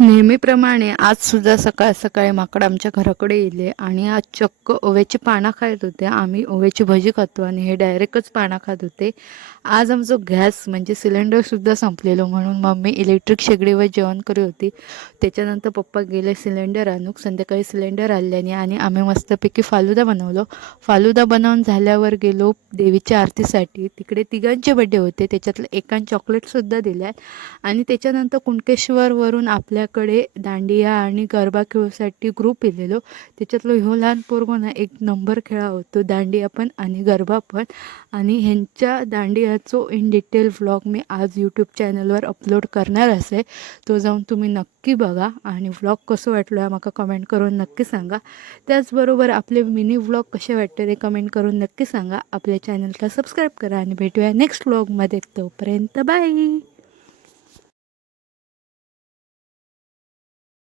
नेहमीप्रमाणे आज सुद्धा सकाळ सकाळी माकड आमच्या घराकडे येले आणि आज चक्क ओव्याची पानं खात होते. आम्ही ओव्याची भजी खातो आणि हे डायरेक्टच पानं खात होते. आज आमचं गॅस म्हणजे सिलेंडरसुद्धा संपलेलो म्हणून मम्मी इलेक्ट्रिक शेगडीवर जेवण करत होती. त्याच्यानंतर पप्पा गेले सिलेंडर आणूक. संध्याकाळी सिलेंडर आणल्याने आणि आम्ही मस्तपैकी फालुदा बनवलो. फालुदा बनवून झाल्यावर गेलो देवीच्या आरतीसाठी. तिकडे तिघांचे बड्डे होते, त्याच्यातलं एकान चॉकलेटसुद्धा दिल्यात. आणि त्याच्यानंतर कुणकेश्वरवरून आपल्याकडे दांडिया आणि गरबा खेळूसाठी ग्रुप येलेलो. त्याच्यातलं ह्यो लहान पोरगो ना एक नंबर खेळा होतो, दांडिया पण आणि गरबा पण. आणि ह्यांच्या दांडियाचो इन डिटेल व्लॉग मी आज यूट्यूब चॅनलवर अपलोड करणार असे. तो जाऊन तुम्ही नक्की बघा आणि व्लॉग कसं वाटलो आहे माका कमेंट करून नक्की सांगा. त्याचबरोबर आपले मिनी व्लॉग कसे वाटते ते कमेंट करून नक्की सांगा. आपल्या चॅनलला सबस्क्राईब करा आणि भेटूया नेक्स्ट व्लॉगमध्ये. तोपर्यंत बाय.